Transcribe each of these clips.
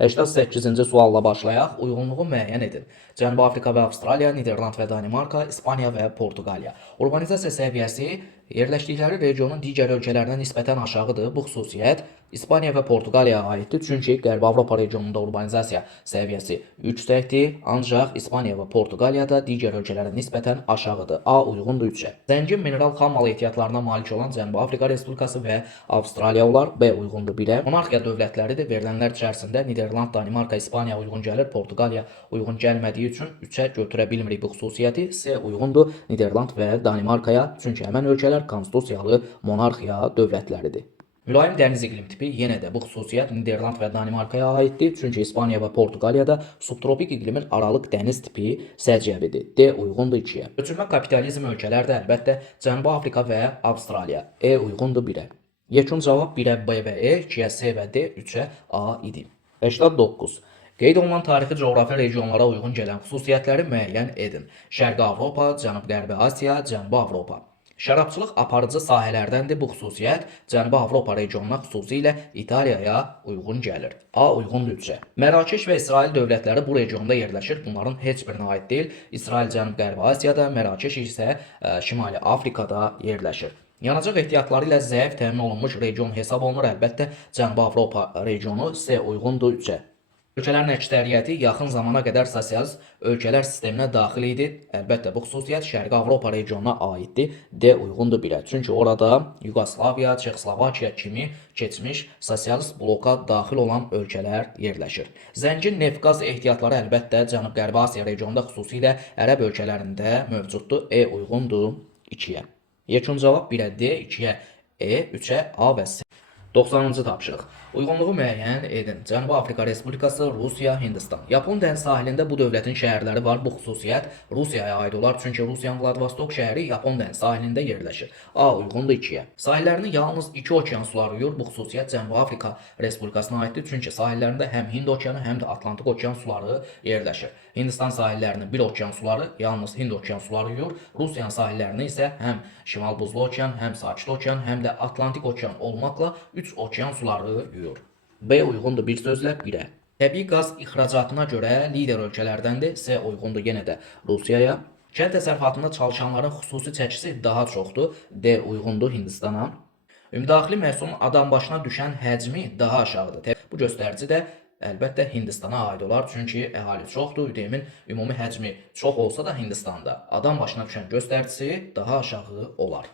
88-ci sualla başlayaq. Uyğunluğu müəyyən edin. Cənubi Afrika və Avstraliya, Niderland və Danimarka, İspaniya və Portuqaliya. Urbanizasiya səviyyəsi yerləşdikləri regionun digər ölkələrinə nisbətən aşağıdır. Bu xüsusiyyət İspaniya və Portuqaliyaya aiddir, çünki Qərbi Avropa regionunda urbanizasiya səviyyəsi yüksəkdir, ancaq İspaniya və Portuqaliyada digər ölkələrə nisbətən aşağıdır. A uyğundur 3-ə. Zəngin mineral xam mal ehtiyatlarına malik olan Cənubi Afrika Respublikası və Avstraliya olar. B uyğundur 1-ə. Monarxiya dövlətləridir. Verilənlər içərisində Niderland, Danimarka, İspaniya uyğun gəlir, Portuqaliya uyğun gəlmədiyi üçün 3-ə götürə bilmirik bu xüsusiyyəti. C uyğundur Niderland və Danimarkaya, çünki həmin ölkələr konstitusiyalı monarxiya dövlətləridir. Mülayim dəniz iqlim tipi yenə də bu xüsusiyyət Niderland və Danimarkaya aiddir, çünki İspaniya və Portuqaliyada subtropik iqlimin aralıq dəniz tipi səciyyəvidir. D uyğundur 2-yə. Köçürmə kapitalizm ölkələrdə əlbəttə Cənubi Afrika və Avstraliya. E uyğundur 1-ə. Yekun cavab 1-ə B və E, 2-yə C və D, 3-ə A idi. 89. Qeyd olunan tarixi coğrafi regionlara uyğun gələn xüsusiyyətləri müəyyən edin. Şərqi Avropa, Cənub-Qərbi Asiya, Cənubi Avropa. Şərabçılıq aparıcı sahələrdəndir. Bu xüsusiyyət Cənubi Avropa regionuna, xüsusilə İtaliyaya uyğun gəlir. A uyğundur 3-ə. Mərakeş və İsrail dövlətləri bu regionda yerləşir. Bunların heç birinə aid deyil. İsrail Cənub-Qərbi Asiyada, Mərakeş isə Şimali Afrikada yerləşir. Yanacaq ehtiyatları ilə zəif təmin olunmuş region hesab olunur. Əlbəttə, Cənubi Avropa regionu C uyğundur 3-ə. Ölkələrin əksəriyyəti yaxın zamana qədər sosialist ölkələr sisteminə daxil idi. Əlbəttə, bu xüsusiyyət Şərqi Avropa regionuna aiddir. D uyğundur 1-ə. Çünki orada Yugoslaviya, Çexoslovakiya kimi keçmiş sosialist bloka daxil olan ölkələr yerləşir. Zəngin neft-qaz ehtiyatları əlbəttə Cənub-Qərbi Asiya regionunda, xüsusilə Ərəb ölkələrində mövcuddur. E uyğundur 2-yə. Yekun cavab 1-ə D, 2-yə E, 3-ə A və C. 90-cı tapşırıq. Uyğunluğu müəyyən edin. Cənubi Afrika Respublikası, Rusiya, Hindistan. Yapon dəniz sahilində bu dövlətin şəhərləri var. Bu xüsusiyyət Rusiyaya aid olar, çünki Rusiyanın Vladivostok şəhəri Yapon dəniz sahilində yerləşir. A uyğundur 2-yə. Sahillərini yalnız 2 okean suları yuyur. Bu xüsusiyyət Cənubi Afrika Respublikasına aiddir, çünki sahillərində həm Hind okeanı, həm də Atlantik okean suları yerləşir. Hindistan sahillərini bir okean suları, yalnız Hind okean suları yuyur. Rusiyanın sahillərini isə həm Şimal Buzlu okean, həm Sakit okean, həm də Atlantik okean olmaqla 3 okean suları yuyur. B uyğundur bir sözlə 1-ə. Təbii qaz ixracatına görə lider ölkələrdəndir. C uyğundur yenə də Rusiyaya. Kənd təsərrüfatında çalışanların xüsusi çəkisi daha çoxdur. D uyğundur Hindistana. Ümumdaxili məhsulun adam başına düşən həcmi daha aşağıdır. Bu göstərici də əlbəttə Hindistana aid olar, çünki əhali çoxdur. ÜDM-in ümumi həcmi çox olsa da Hindistanda adam başına düşən göstəricisi daha aşağı olar.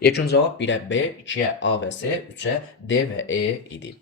Yekun cavab 1-ə B, 2-yə A və C, 3-ə D və E idi.